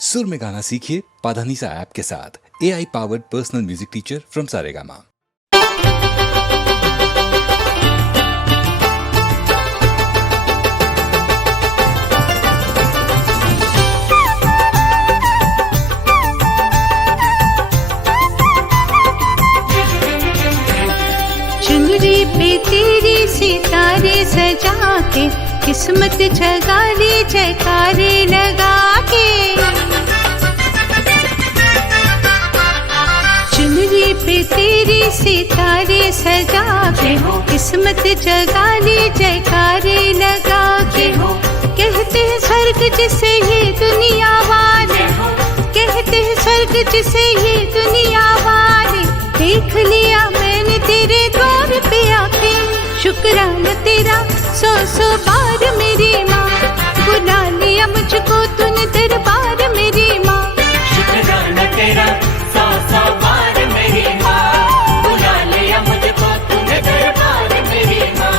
सुर में गाना सीखिए पाधानीसा ऐप के साथ। AI powered personal music teacher from Saregama. चुनरी पे तेरे सितारे सजा के, किस्मत जगा ली जयकारे लगा के। चुनरी पे तेरे सितारे सजा के, किस्मत जगा ली जयकारे लगा के। कहते हैं स्वर्ग जिसे ये दुनिया वाले, कहते हैं स्वर्ग जिसे ये दुनिया वाले। देख लिया मैंने तेरे द्वार पे आके, शुक्राना तेरा सौ सौ बार मेरी माँ। बुला लिया मुझको तूने दरबार मेरी माँ। शुक्राना तेरा सौ सौ बार मेरी माँ। बुला लिया मुझको तूने दरबार मेरी माँ।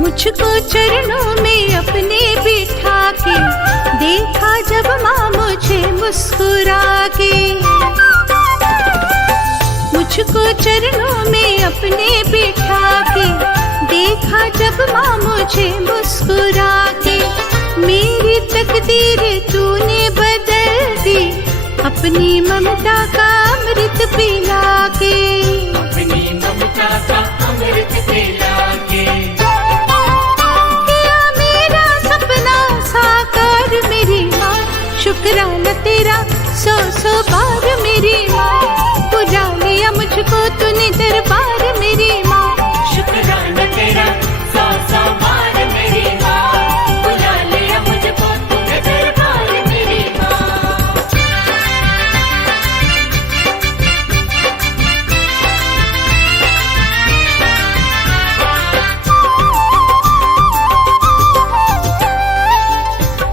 मुझको चरणों में अपने बिठा के, देखा जब माँ मुझे मुस्कुरा के। मुझको चरणों में अपने बिठा के, देखा जब माँ मुझे मुस्कुरा के। मेरी तकदीर तूने बदल दी, अपनी ममता का अमृत पिला के। अपनी ममता का अमृत पिला के। मेरी माँ शुक्राना तेरा सौ सौ बार मेरी माँ। बुला लिया मुझको तूने दरबार मेरी माँ। शुक्राना तेरा सौ सौ बार मेरी माँ। बुला लिया मुझको तूने दरबार मेरी माँ।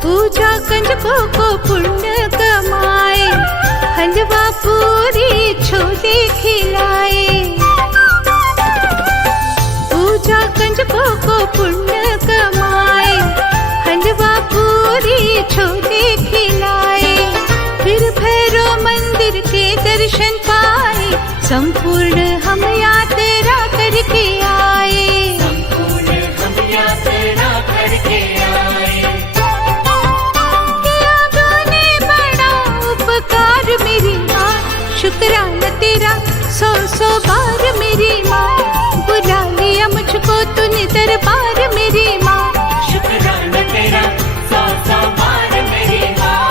पूजा कंजकों को पुण्य कमाए, हलवा पूरी छोले खिलाए। पूजा कंजकों को पुण्य कमाए, हलवा पूरी छोले खिलाए। फिर भैरव मंदिर के दर्शन पाए, संपूर्ण हम यात्रा करके आए। संपूर्ण हम यात्रा करके आए। मेरी माँ शुक्राना तेरा सौ सौ बार मेरी माँ। बुला लिया मुझको तूने दरबार मेरी माँ। शुक्राना तेरा सौ सौ बार मेरी माँ।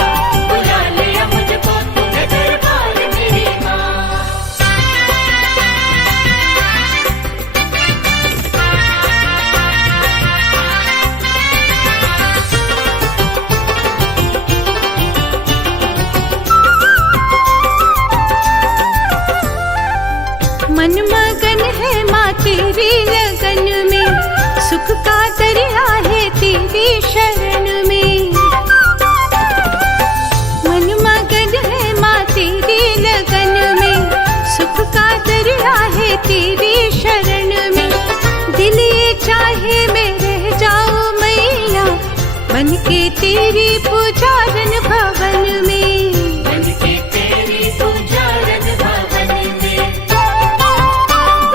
बुला लिया मुझको तूने दरबार मेरी माँ। मन मगन है माँ तेरी लगन में, सुख का दरिया है तेरी शरण में। मन मगन है माँ तेरी लगन में, सुख का दरिया है तेरी शरण में। दिल ये चाहे मैं रह जाऊं मैया, बन के तेरी पुजारन भवन में। बन के तेरी पुजारन भवन में।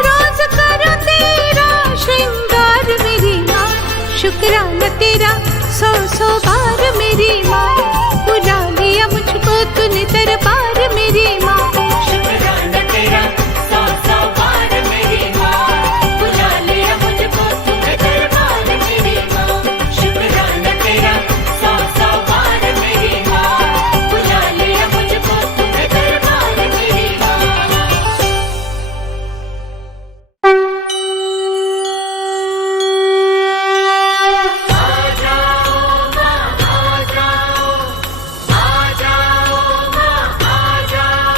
रोज करो तेरा श्रृंगार मेरी माँ। शुक्राना तेरा सौ सौ बार मेरी माँ। बुला लिया मुझको तूने दरबार मेरी माँ। शुक्राना तेरा सौ सौ बार मेरी माँ। बुला लिया मुझको तूने दरबार मेरी माँ। शुक्राना तेरा सौ सौ बार मेरी माँ। बुला लिया मुझको तूने दरबार मेरी माँ। आ जाओ माँ आ जाओ, आ जाओ माँ आ जाओ।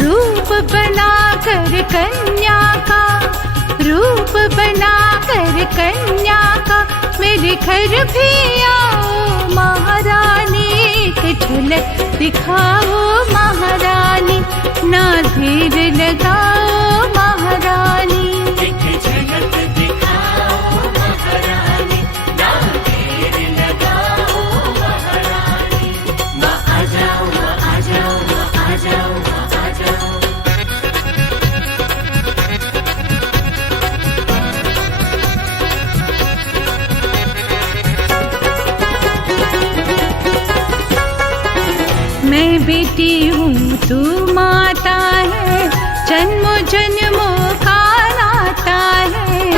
रूप बना कर कन्या का रूप बना कर कन्या का मेरे घर भी आओ महारानी, एक झलक दिखाओ महारानी, ना देर लगाओ महारानी। एक झलक दिखाओ महारानी, ना देर लगाओ महारानी। माँ आ जाओ, माँ आ जाओ, माँ आ जाओ, माँ आ जाओ। मैं बेटी हूँ तू माता है, जन्मों जन्मों का नाता है।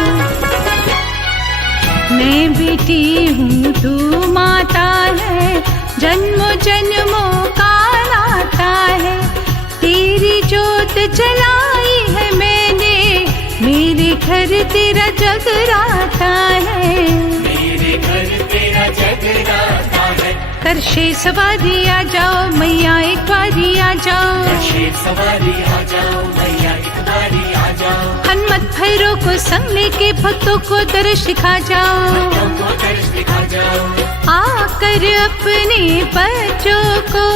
मैं बेटी हूँ तू माता है, जन्मों जन्मों का नाता है। तेरी जोत जलाई है मैंने, मेरे घर तेरा जगराता है। मेरे घर तेरा जगराता है। कर शेर सवारी आ जाओ मैया एक बारी आ जाओ, शेर सवारी आ जाओ मैया एक बारी आ जाओ। हनुमत भैरव को संग लेके भक्तों को दर्श दिखा जाओ, भक्तों को दर्श दिखा जाओ। आकर अपने बच्चों को,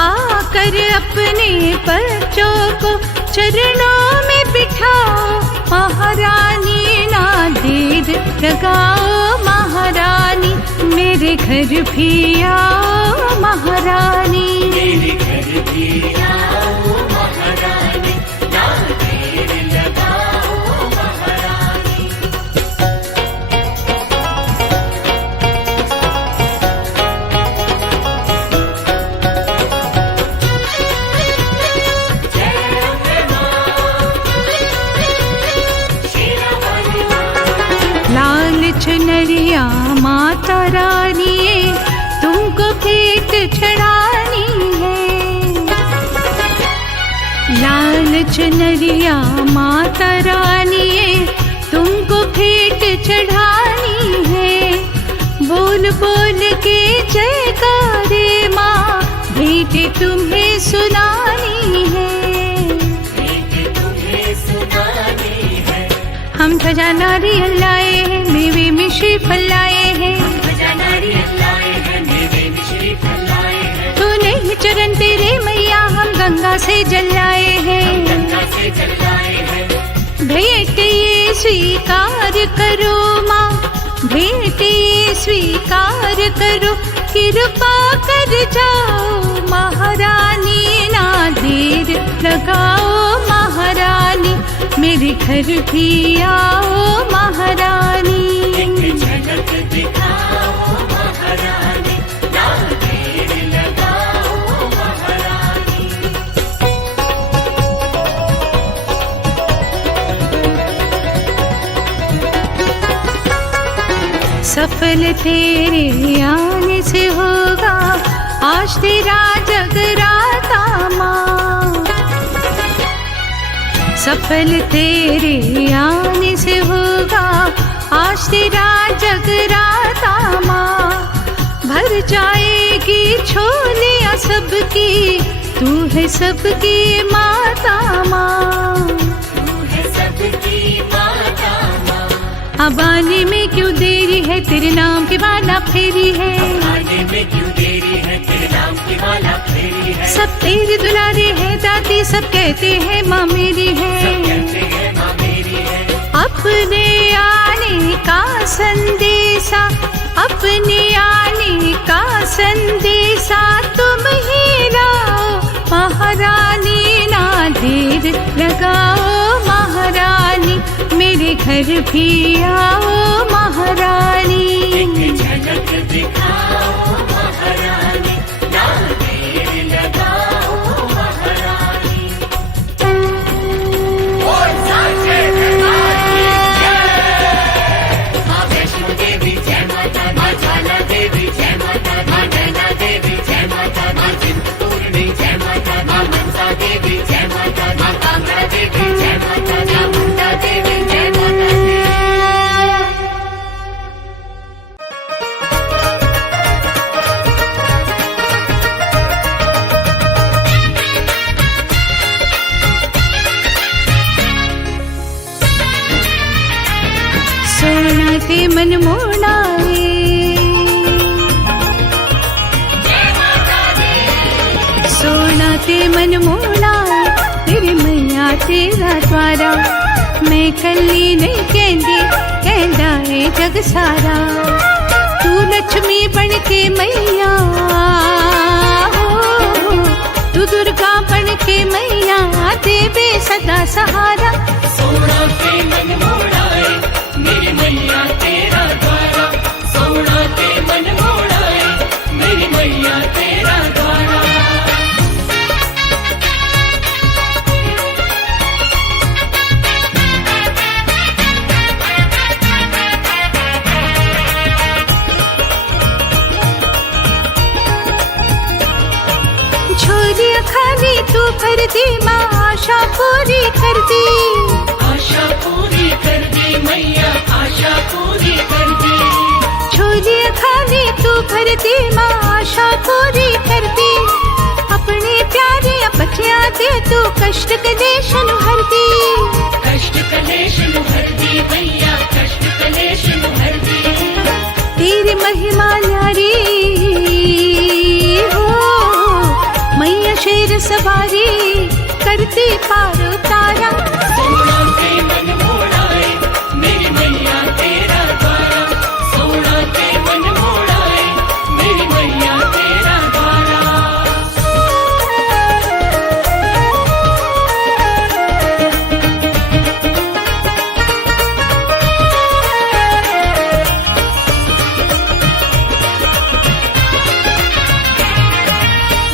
आकर अपने बच्चों को चरणों में बिठाओ महारानी, ना देर लगाओ महारानी, मेरे घर भी आओ महारानी। मेरे घर भी आओ महारानी, ना देर लगाओ महारानी। जय अम्बे माँ, शेरा वाली माँ। लाल चुनरिया माता रानी तुमको भेंट चढ़ानी है। लाल चुनरिया माता रानी तुमको भेंट चढ़ानी है। बोल बोल के जयकारे माँ भेंट तुम्हें सुनानी है। भेंट तुम्हें सुनानी है। हम ध्वजा नारियल लाए हैं, मेवे मिश्री फल लाए हैं। ध्वजा नारियल लाए हैं, मेवे मिश्री फल लाए हैं। तूने ही चरण तेरे मैया हम गंगा से जल लाए हैं। गंगा से जल लाए हैं। भेंट ये स्वीकार करो माँ, भेंट ये स्वीकार करो, कृपा कर जाओ महारानी, ना देर लगाओ महारानी, मेरे घर भी आओ महारानी। एक झलक दिखाओ महारानी, ना देर लगाओ महारानी। सफल तेरे आने से होगा आज तेरा जगराता माँ। सफल तेरे आने से होगा आज तेरा जगराता माँ। भर जाएगी झोलियाँ सबकी, तू है सबकी माता माँ। तू है सबकी माता माँ। अब आने में क्यों देरी है, तेरे नाम की माला फेरी है। आने में क्यों देरी है, तेरे नाम की माला फेरी है। सब तेरी दुलारी है दादी, सब कहते हैं माँ मेरी है। कहते हैं माँ मेरी है। अपने आने का संदेशा, अपने आने का संदेशा तुम ही लाओ महारानी, ना देर लगाओ महारानी, मेरे घर भी आओ महारानी। एक झलक दिखाओ महारानी, ना देर लगाओ महारानी। बोल साचे दरबार की जय। माँ वैष्णो देवी जय माता, माँ ज्वाला देवी जय माता, माँ नैना देवी जय माता, माँ चिंतपूर्णी जय माता, माँ मनसा देवी जय माता, माँ कामरा देवी जय माता, माँ मुंडा देवी जय माता दी। ते मन मोड़ाए, सोना ते मन मोड़ाए, तेरी मैया तेरा द्वारा। मैं कली नहीं कहंदी, कहंदा है जग सारा। तू लक्ष्मी बन के मैया, तू दुर्गा बन के मैया, देवे सदा सहारा। सोना ते मन मोड़ाए, मेरी मैया तेरा द्वारा। सोना ते मन मोड़ाए, मेरी मैया तेरा द्वारा। झोलियां खाली तू भर दी माँ, आशा पूरी कर दी। आशा पूरी कर दी मैया, आशा पूरी कर दी। झोलियां खाली तू भर दी माँ, आशा पूरी कर दी। अपने प्यारे बच्चियां दे तू कष्ट कलेश नु हर दी। कष्ट कलेश नु हर दी मैया, कष्ट कलेश नु हर दी। तेरी महिमा न्यारी हो मैया, शेर सवारी करती पार उतारा। सोना ते मन मोड़ाए, मेरी मैया तेरा द्वारा। सोना ते मन मोड़ाए, मेरी मैया तेरा द्वारा।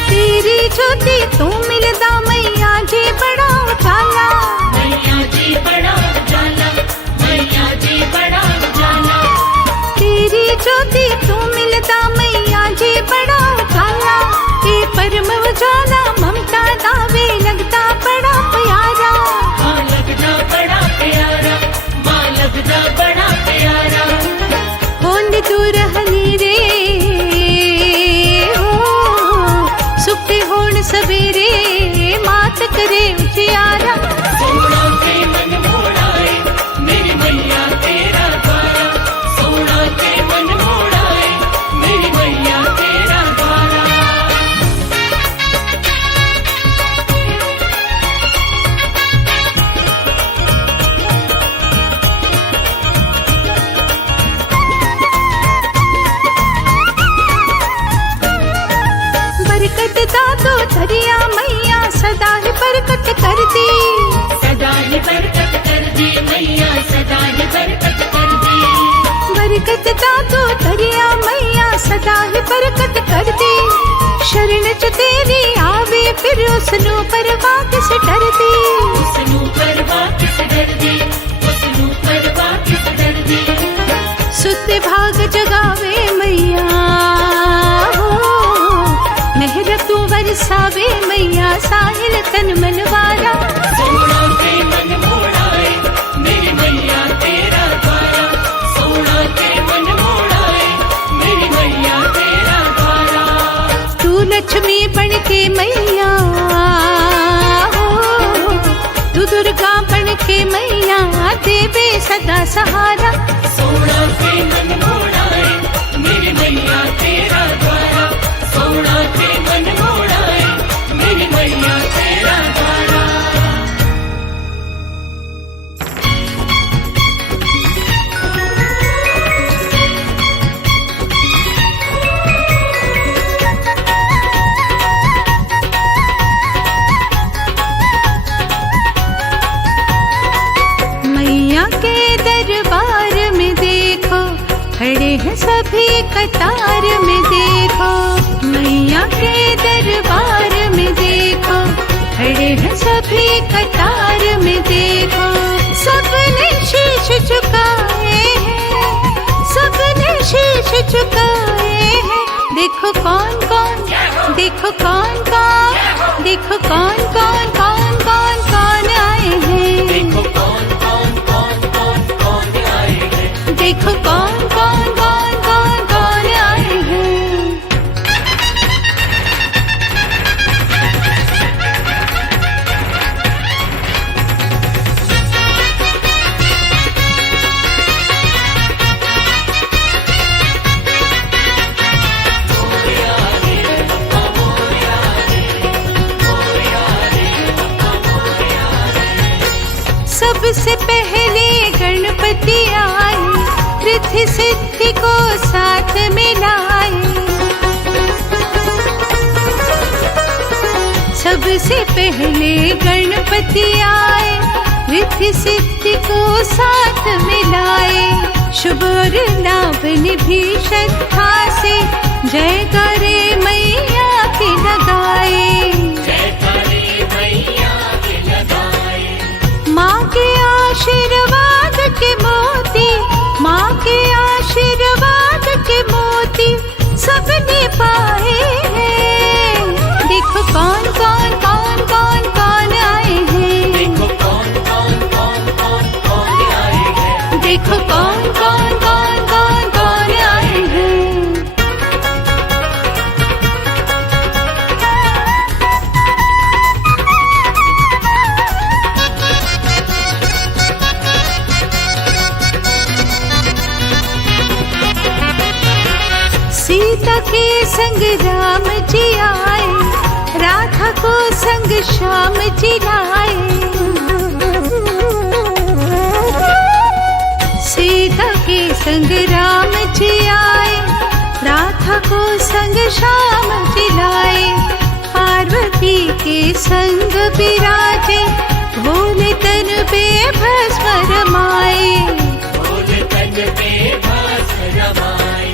तेरी ज्योति तू मिलदा मैया जी बड़ा उजाला। मैया जी बड़ा उजाला, मैया जी बड़ा उजाला। तेरी ज्योति तू मिलदा मैया जी बड़ा उजाला। ये परम उजाला ममता दावे लगदा बड़ा प्यारा। माँ लगदा बड़ा प्यारा, माँ लगदा बड़ा प्यारा। होंद दूर हनीरे हो, सुखते होण सवेरे मात करे उजियारा। सोना ते मन मोड़ाए, मेरी मैया तेरा द्वारा। सोना ते मन मोड़ाए, मेरी मैया तेरा द्वारा। बरकत दादो धरिया मैया, सदा ही बरकत कर दी। सदा ही बरकत कर दी मैया, सदा ही बरकत कर दी। बरकत दादो धरिया मैया, सदा ही बरकत कर दी। शरण च तेरी आवे फिर उसनु परवाह किस डर दी। उसनु परवाह किस डर दी, उसनु परवाह किस डर दी। सुत भाग जगावे मैया हो, मेहर तू बरसावे मैया, साहिल तन मनवारा। सोना ते मन मोड़ाए, मेरी मैया तेरा द्वारा। सोना ते मन मोड़ाए, मेरी मैया तेरा द्वारा। तू लक्ष्मी बन के मैया हो, तू दुर्गा बन के मैया, देवे सदा सहारा। सोना ते मन मोड़ाए, मेरी मैया तेरा द्वारा। सोना ते मन मोड़ाए, मेरी मैया तेरा द्वारा। मैया के दरबार में देखो, खड़े हैं सभी कतार में देखो। मैया के दरबार में देखो, खड़े हैं सभी कतार में देखो। सबने शीश झुकाए हैं, सबने शीश झुकाए हैं। देखो कौन कौन, देखो कौन कौन, देखो कौन कौन कौन कौन कौन आए हैं। देखो कौन कौन कौन कौन कौन आए हैं। देखो कौन कौन कौन कौन कौन आए हैं। सबसे पहले गणपति आए, रिद्धि सिद्धि को साथ मिलाए। सबसे पहले गणपति आए, रिद्धि सिद्धि को साथ मिलाए। शुभ और लाभ निभि श्रद्धा से जयकारे मैया के लगाए। जयकारे मैया के लगाए। माँ के आशीर्वाद के मोती, माँ के आशीर्वाद के मोती सबने पाए हैं। देखो कौन कौन कौन कौन कौन आए हैं। देखो कौन कौन कौन कौन कौन आए हैं। देखो कौन कौन कौन कौन कौन आए हैं। सीता के संग राम जी आए, राधा को संग श्याम जी लाए। सीता के संग राम जी आए, राधा को संग श्याम जी लाए। पार्वती के संग विराजे, भोले तन पे भस्म रमाए। भोले तन पे भस्म रमाए।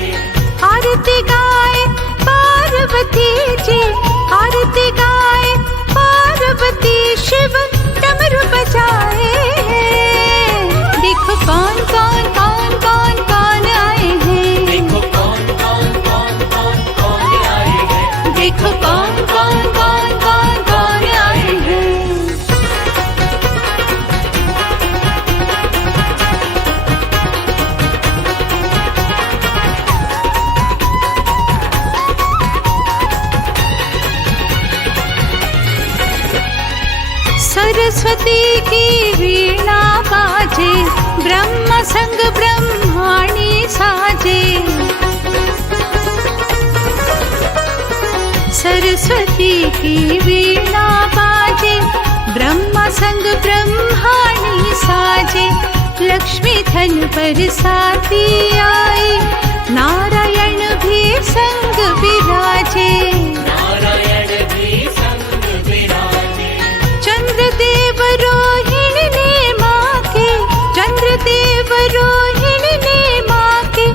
आरती गाए पार्वती जी, आरती गाए पार्वती, शिव डमरू बजाए। देखो कौन कौन कौन कौन कौन आए हैं। देखो कौन कौन कौन कौन कौन आए हैं। देखो कौन कौन कौन कौन कौन आए हैं। सरस्वती की वीणा बाजे, ब्रह्म संग ब्रह्माणी साजे। सरस्वती की वीणा बाजे, ब्रह्म संग ब्रह्माणी साजे। लक्ष्मी धन बरसाती आई, नारायण भी संग विराजे। नारायण भी संग विराजे। चंद्रदेव रोहिणी ने माँ के, चंद्रदेव रोहिणी ने माँ के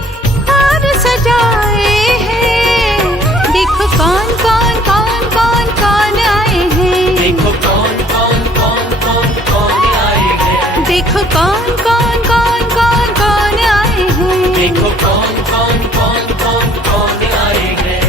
हार सजाए हैं। देखो कौन कौन कौन कौन कौन आए हैं। देखो कौन कौन कौन कौन कौन आए हैं। देखो कौन कौन कौन कौन कौन आए हैं। देखो कौन कौन कौन कौन कौन आए हैं।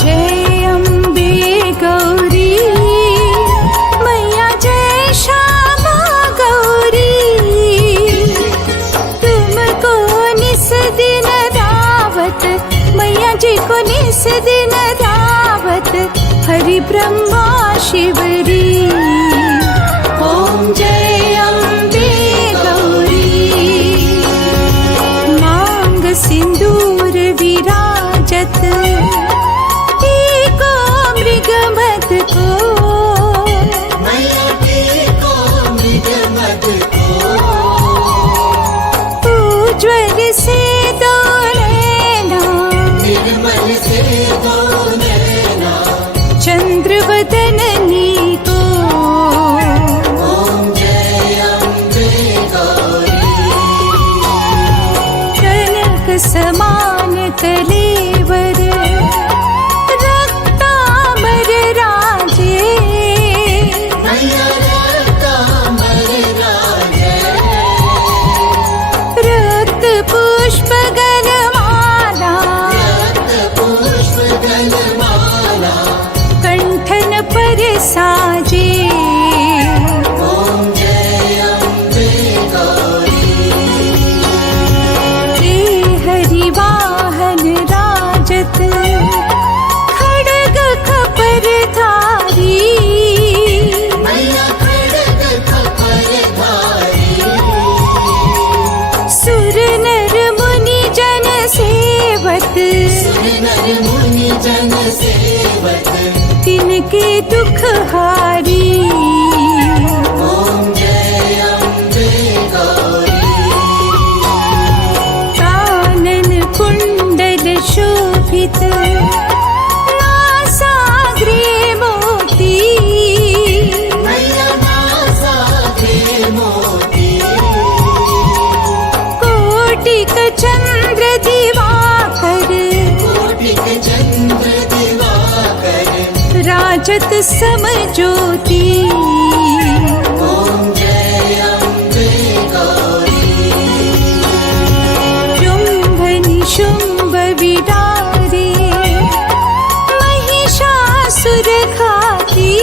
जय अम्बे गौरी मैया, जय श्यामा गौरी। तुमको निस दिन रावत, मैया जी को निस दिन रावत, हरि ब्रह्मा शिवरी। ओम जय अम्बे गौरी। मांग सिंदूर विराजत, मृग मद को मैया के को मृग मद को। उज्ज्वल से दो नैना, निर्मल से दो नैना। चंद्र बदननी को। ओम जय अम्बे गौरी। कनक समान कलेवर, रक्तांबर राजे। मैया रक्तांबर राजे। रक्त पुष्प गलमाला, रक्त पुष्प गलमाला। कंठन पर साजे। ओम जय अम्बे गौरी। रे हरि वाहन राजत, खड्ग खपर धारी। मैया खड्ग खपर जन सेवक तिनके दुख हारी। ओम जय अम्बे गौरी। कानन कुंडल शोभित नासाग्रे मोती। मैया नासाग्रे मोती। कोटिक चंद्र दिवाकर कोटिक चंद्र दिवाकर राजत सम ज्योति। ओम जय अम्बे गौरी। शुंभ निशुंभ विदारे महिषासुर घाती।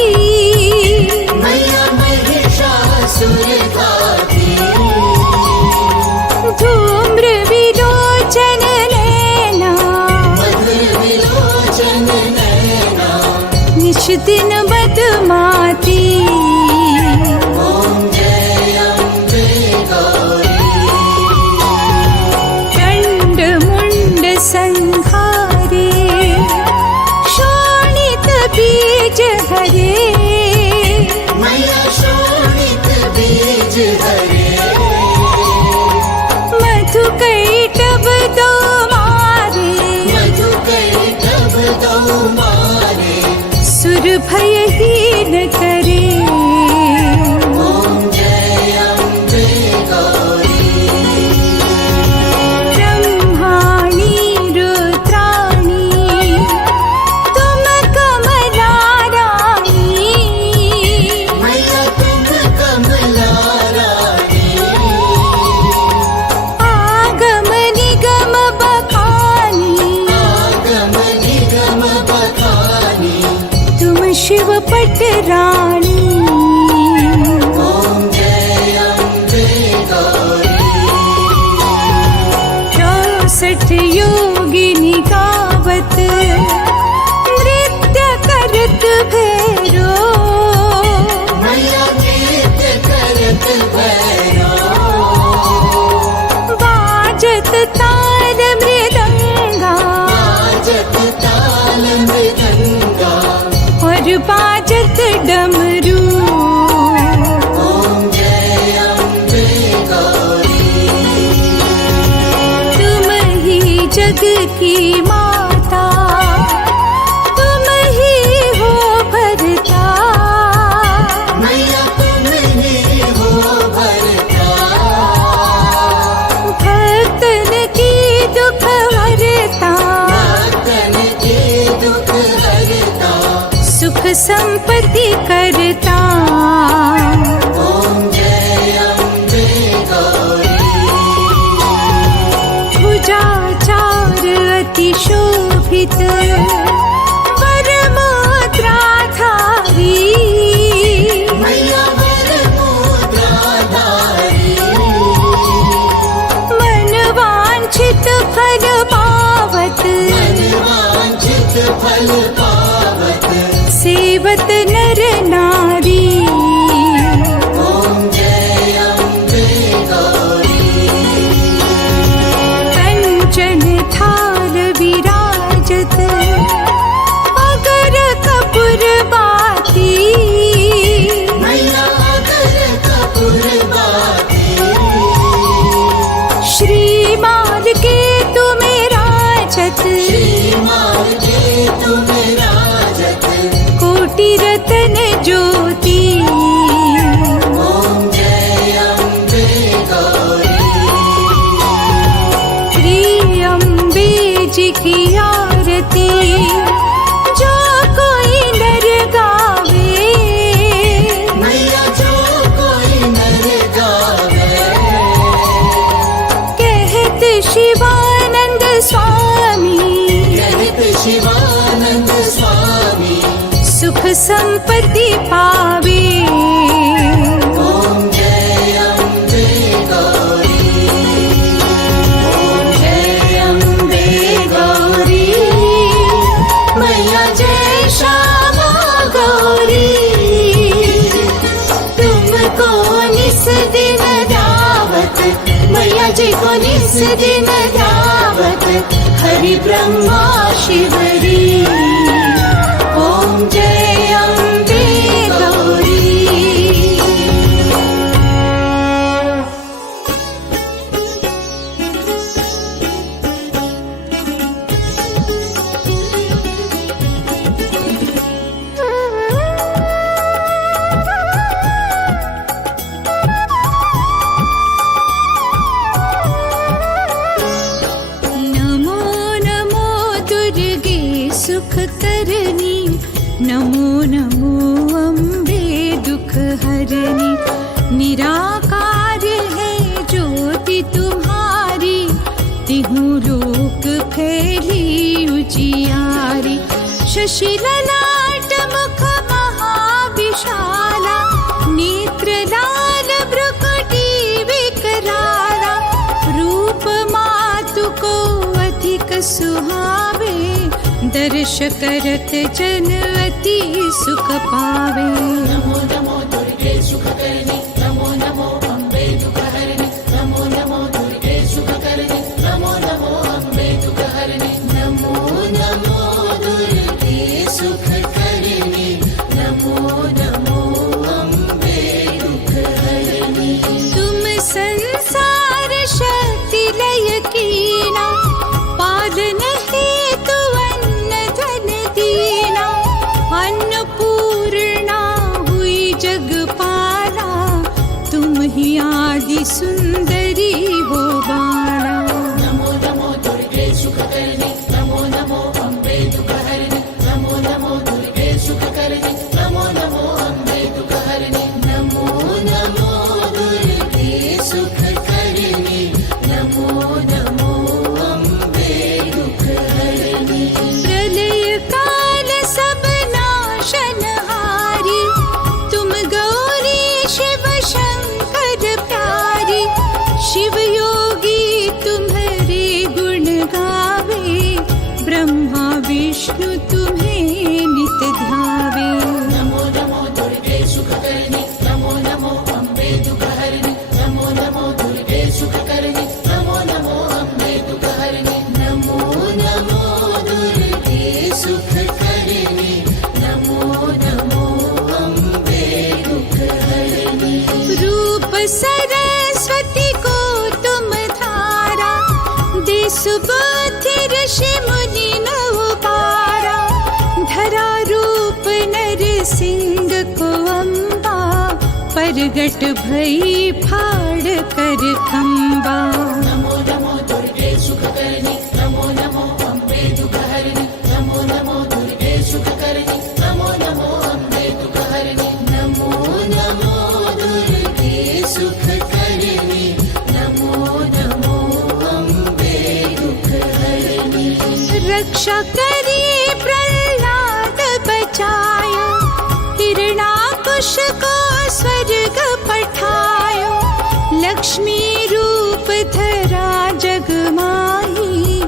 मैया महिषासुर घाती। धूम्र विलोचन नैना मधुर विलोचन नैना निश दिन मदमाती। ओम जय अम्बे गौरी। चंड मुंड संहारे शोणित बीज हरे। मैया शोणित बीज हरे। मधु कैटभ दो मारे मधु कैटभ दो मारे। सुर भयहीन करे। ओम जय अम्बे गौरी। ब्रह्माणी रुद्राणी तुम कमला रानी। मैया तुम कमला रानी। आगम निगम बखानी आगम निगम बखानी। तुम शिव पट रानी। ओम जय अम्बे गौरी। 64 योगिनी गावत नृत्य करत भैरो। मैया नृत्य करत भैरो। बाजत ताल मृदंगा बाजत ताल मृदंगा। और बाजत डमरू। ओम जय अम्बे गौरी। तुम ही जग की माता तुम ही हो भरता। मैया तुम ही हो भरता। भक्तन की दुख हरता। भक्तन के दुख हरता। सुख संपत्ति करता। ओम जय अम्बे गौरी। भुजाचार अति शोभित वरमुद्राधारी। मैया वरमुद्राधारी। मन वांछित फल पावत मनवांछित फल पावत। सेवत नर नारी। ओम जय अम्बे गौरी। कंचन थाल विराजत अगर कपूर बाती। मैया अगर कपूर बाती। श्रीमाल के तुम्हें राजत श्रीमान के तुम राजत। कोटि रतन ज्योति। ओम जय अम्बे गौरी। श्री अम्बे जी की आरती जो कोई नर गावे। मैया जो कोई नर गावे। कहत शिवानंद स्वामी कहत शिवानंद स्वामी। सुख संपत्ति पावे। ओम जय अम्बे गौरी। ओम जय अम्बे गौरी। मैया जय श्यामा गौरी। तुमको निस दिन दावत। मैया जी को निस दिन दावत। परिब्रह्मा शिवरी ॐ जय अम्बे गौरी। नमो नमो दुर्गे सुख करनी, नमो नमो अम्बे दुख हरनी। निराकार है ज्योति तुम्हारी, तिहु लोक फैली उजियारी। शशि ललाट मुख महाविशाला, नेत्र लाल भ्रुकुटी विकराला। रूप मातु को अधिक सुहावे, दर्श करत जन अति सुख पावे। नमो नमो दुर्गे सुख करनी, नमो नमो अम्बे दुख हरनी। नमो नमो दुर्गे सुख करनी, नमो नमो अम्बे दुख हरनी। नमो नमो दुर्गे सुख करनी, नमो नमो अम्बे दुख हरनी। तुम संसार शक्ति लय कीना, पालन हेतु अन्न धन दीना। अन्नपूर्णा हुई जगपाला, तुम ही आदि सुंदरी हो बाला। नमो नमो दुर्गे सुख करनी, नमो नमो अम्बे दुख हरनी। नमो नमो दुर्गे सुख करनी, नमो नमो अम्बे दुख हरनी। नमो नमो दुर्गे सुख करनी, नमो नमो अम्बे दुख हरनी। प्रलय काल सब नाशनहारी, तुम गौरी शिव शंकर प्यारी। शिव योगी तुम्हारे गुण गावे, ब्रह्मा विष्णु तुम्हें नित ध्यावे। नमो नमो दुर्गे सुख करनी, नमो नमो अम्बे दुख हरनी। नमो नमो दुर्गे सुख करनी, नमो नमो अम्बे दुख हरनी। नमो नमो दुर्गे सुख करनी, नमो नमो अम्बे दुख हरनी। रूप सरस्वती को तुम धारा, दे सुबुद्धि ऋषि मुनि नव पारा। धरा रूप नर सिंह को अम्बा, परगट भई फाड़ कर खम्बा। नमो नमो दुर्गे सुख करनी, नमो नमो अम्बे दुख हरनी। नमो नमो दुर्गे सुख करनी, नमो नमो अम्बे दुख हरनी। नमो नमो दुर्गे सुख करनी, नमो नमो अम्बे दुख हरनी। रक्षा करी प्रहलाद बचायो, हिरणाकुश को स्वर्ग पठायो। लक्ष्मी रूप धरा जग माही,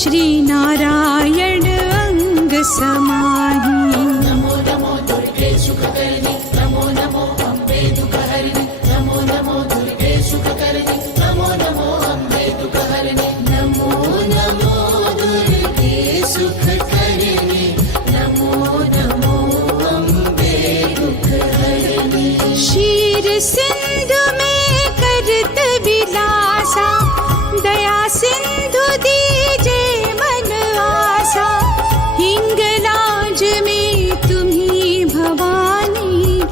श्री नारायण अंग समाही। नमो नमो दुर्गे सुख करनी, नमो नमो अम्बे दुख हरनी। नमो नमो दुर्गे सुख करनी, नमो नमो अम्बे दुख हरनी। नमो नमो दुर्गे सुख करनी, नमो नमो अम्बे दुख हरनी। क्षीर सिंधु में करत विलासा, दया सिंधु दीजे मन आसा। हिंगलाज में तुम्ही भवानी,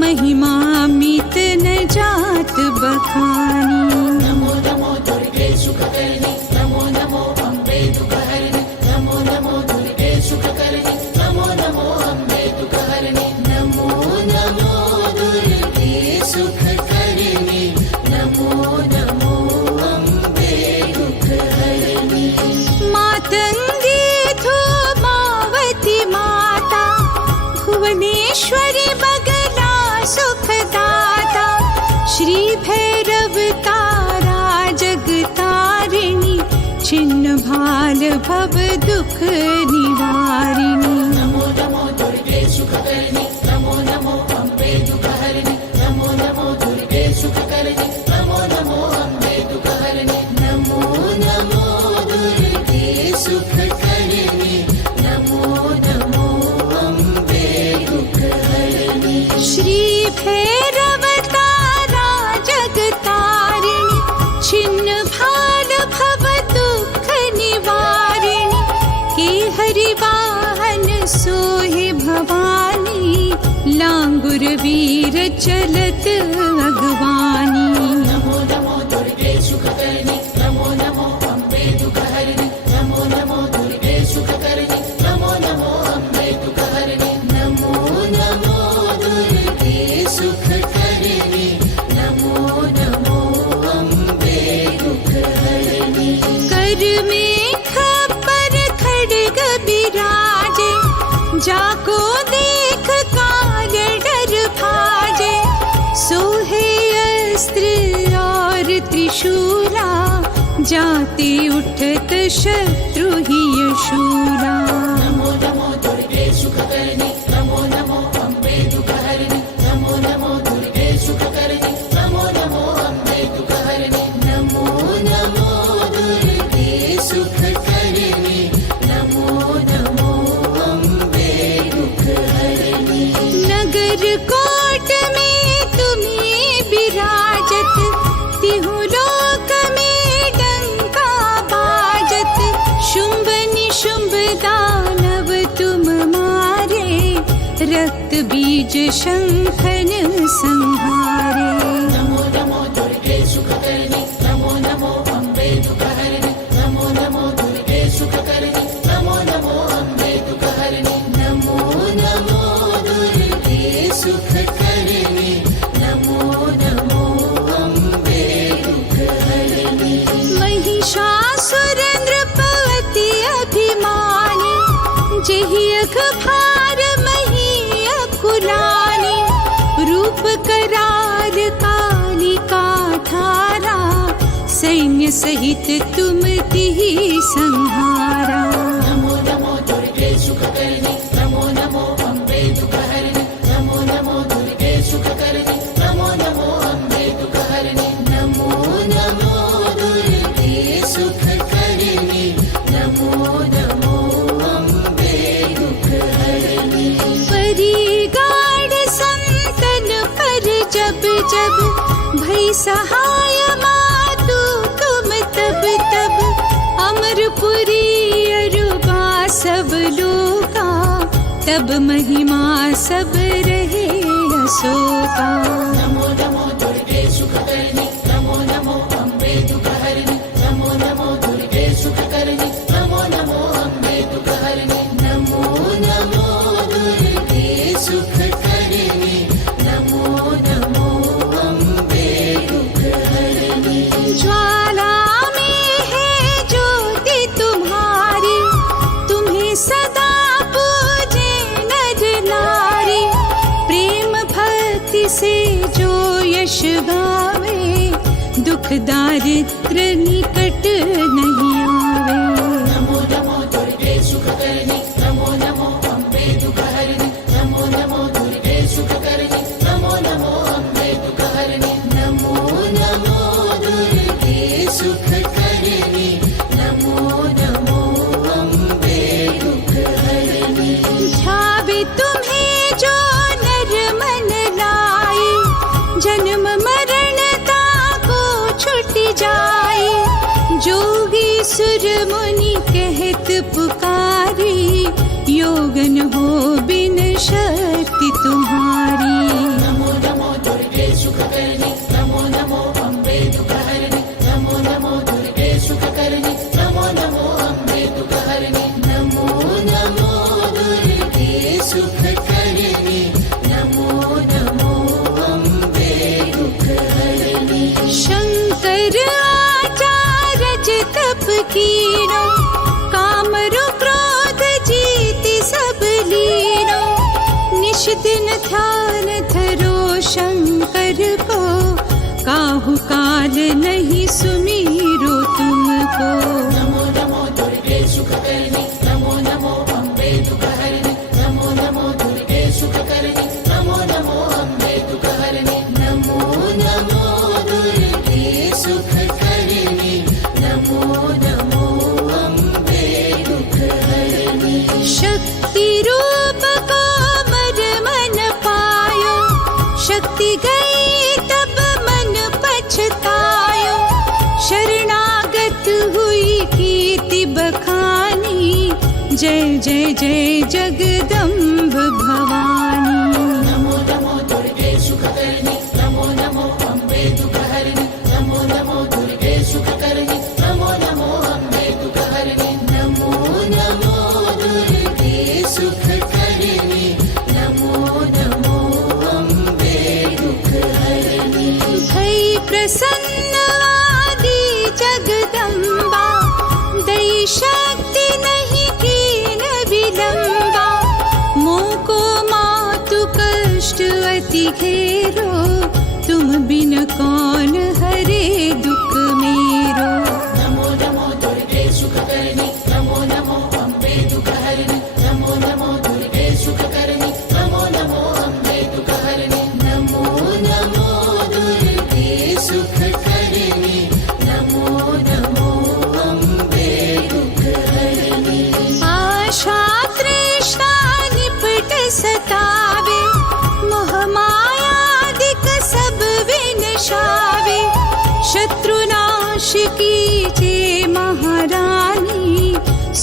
महिमा मित न जात बखानी। नमो नमो दुर्गे सुख करनी, नमो नमो अम्बे दुख हरनी। नमो नमो दुर्गे सुख करनी, नमो नमो अम्बे दुख हरनी। नमो नमो दुर्गे सुख करनी, नमो नमो अम्बे दुख हरनी। मातंगी धूमावती माता, भुवनेश्वरी बगला सुखदाता। श्री भैरव तारा जगतारिणी, छिन्न भाल भव दुख निवारिणी। नमो नमो दुर्गे सुख करनी, नमो नमो अम्बे दुख हरनी। नमो नमो दुर्गे सुख करनी, नमो नमो अम्बे दुख हरनी। नमो नमो दुर्गे सुख सुरवीर चलत अगवानी। नमो नमो दुर्गे सुखकर्णी, नमो नमो अम्बे दुःखहरिणि, नमो नमो दुर्गे सुखकर्णी, नमो नमो अम्बे दुःखहरिणि, नमो नमो दुर्गे सुखकर्णी, नमो नमो अम्बे दुःखहरिणि। कर में खपर खड्ग बिराजे, जाको देख काल डर भाजे। सोहे अस्त्र और त्रिशूला, जाते उठत शत्रु ही शूरा। नमो नमो दुर्गे सुखकर्णी, नमो नमो अम्बे दुःखहरिणि, नमो नमो दुर्गे सुखकर्णी, नमो नमो अम्बे दुःखहरिणि, नमो नमो दुर्गे सुखकर्णी, नमो नमो अम्बे दुःखहरिणि। नगर कोट में तुम्हें विराजत, तिहु लोक में डंका बाजत। शुंभ निशुंभ दानव तुम मारे, रक्त बीज शंखन संहारे। नमो नमो दुर्गे सुखकर्णी, नमो नमो अम्बे दुःखहरिणि, नमो नमो दुर्गे सुखकर्णी, नमो नमो अम्बे दुःखहरिणि, नमो नमो दुर्गे सुखकर्णी, नमो नमो अम्बे दुःखहरिणि। महिषासुर नृपति अभिमानी, जेहि अघ भार मही अकुलानी। रूप कराल कालिका धारा, सैन्य सहित तुम तिहि संहारा। नमो नमो दुर्गे सुखकर्णी, नमो नमो अम्बे दुःखहरिणि, नमो नमो दुर्गे सुखकर्णी, नमो नमो अम्बे दुःखहरिणि, नमो नमो दुर्गे सुखकर्णी, नमो नमो अम्बे दुःखहरिणि। परी गाढ़ संतन पर जब जब, भई सहाय मातु तुम तब तब। अमरपुरी अरुबा सब लोका, तब महिमा सब रहे अशोका। नमो नमो दुर्गे सुखकर्णी, नमो नमो अम्बे दुःखहरिणि, नमो नमो दुर्गे सुखकर्णी, नमो नमो अम्बे दुःखहरिणि, नमो नमो दुर्गे सुखकर्णी, नमो नमो अम्बे दुःखहरिणि। ज्वाला में है ज्योति तुम्हारी, तुम्हें सदा पूजे नर नारी। प्रेम भक्ति से जो यश गावे, दुख दारिद्र निकट नहीं आवे। नमो नमो दुर्गे सुखकर्णी, नमो नमो अम्बे दुःखहरिणि, नमो नमो दुर्गे सुखकर्णी, नमो नमो अम्बे दुःखहरिणि, नमो नमो दुर्गे सुखकर्णी, नमो नमो अम्बे दुःखहरिणि। ध्यावे तुम्हें जो नर मन लाए, जन्म मरण ताको छुट जाए। जोगी सुर मुनि कहत पुकारी, योगन हो बिन शक्ति तुम्हारी। नमो नमो दुर्गे सुखकर्णी, नमो नमो अम्बे दुःखहरिणि, नमो नमो दुर्गे सुखकर्णी, नमो नमो अम्बे दुःखहरिणि, नमो नमो दुर्गे सुखकर्णी, नमो नमो अम्बे दुःखहरिणि। शंकर आचार्य तप कीनो, कामरु क्रोध जीति सब लीनो। निश दिन ध्यान धरो शंकर को, काहू काल नहीं सुमीरो तुमको। नमो नमो दुर्गे सुखकर्णी, नमो नमो अम्बे दुःखहरिणि, नमो नमो दुर्गे सुखकर्णी, नमो नमो अम्बे दुःखहरिणि, नमो नमो दुर्गे सुखकर्णी, नमो नमो अम्बे दुःखहरिणि। शक्ति रूप को मर मन पायो, शक्ति गई तब मन पछतायो। शरणागत हुई कीर्ति बखानी, जय जय जय जगदम्ब भवानी। नमो नमो सुखकर्णी नमो नमो अम्बे दुःखहरिणि नमो नमो दुर्गे सुखकर्णी नमो नमो अम्बे दुःखहरिणि नमो नमो दुर्गे सुखकर्णी नमो नमो अम्बे दुःखहरिणि भई प्रसन्न आदि जगदम्बा दई शक्ति नहीं कीन विलंबा मोको मातु कष्ट अति घेरो तुम बिन कौन हरे दुख मेरो नमो नमो दुर्गे सुखकर्णी नमो नमो अम्बे दुःखहरिणि नमो नमो दुर्गे सुखकर्णी नमो नमो अम्बे दुःखहरिणि नमो नमो दुर्गे सुखकर्णी नमो नमो अम्बे दुःखहरिणि आशा तृष्णा निपट सतावे मोह मायादिक सब विनशावे शत्रुनाश कीजे महारानी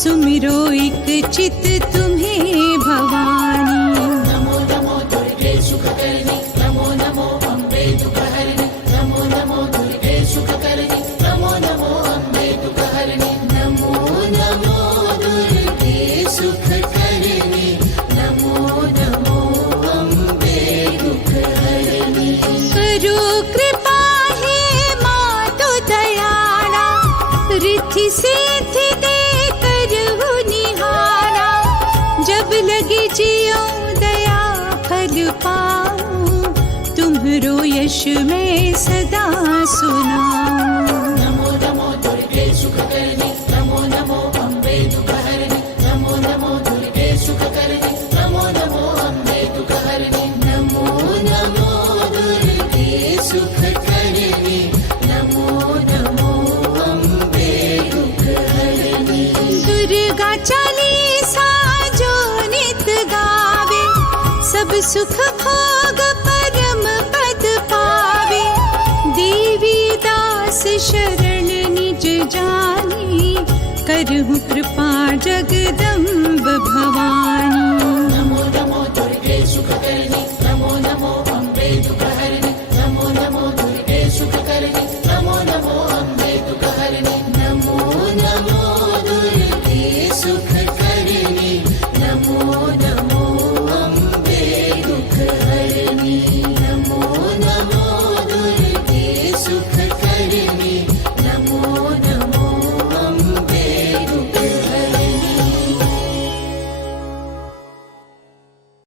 सुमिरो एक चित तुम्हें भवानी नमो नमो दुर्गे सुखकर्णी नमो नमो अम्बे दुःखहरिणि नमो नमो दुर्गे सुखकर्णी नमो नमो अम्बे दुःखहरिणि नमो नमो दुर्गे सुखकर्णी नमो नमो अम्बे दुःखहरिणि करो कृपा हे मातु दयाला रिद्धि सिद्धि दे करहु निहारा जब लगे जियो दया फल पाऊं तुम्हरो यश मैं सदा सुनाऊं नमो नमो दुर्गे सुखकर्णी नमो नमो अम्बे दुःखहरिणि नमो नमो दुर्गे सुखकर्णी नमो नमो अम्बे दुःखहरिणि नमो नमो दुर्गे सुखकर्णी नमो नमो अम्बे दुःखहरिणि दुर्गा चालीसा जो नित गावे सब सुख भोग परम पद पावे देवी दास शरण निज जानी करहु कृपा जगदम्ब भवानी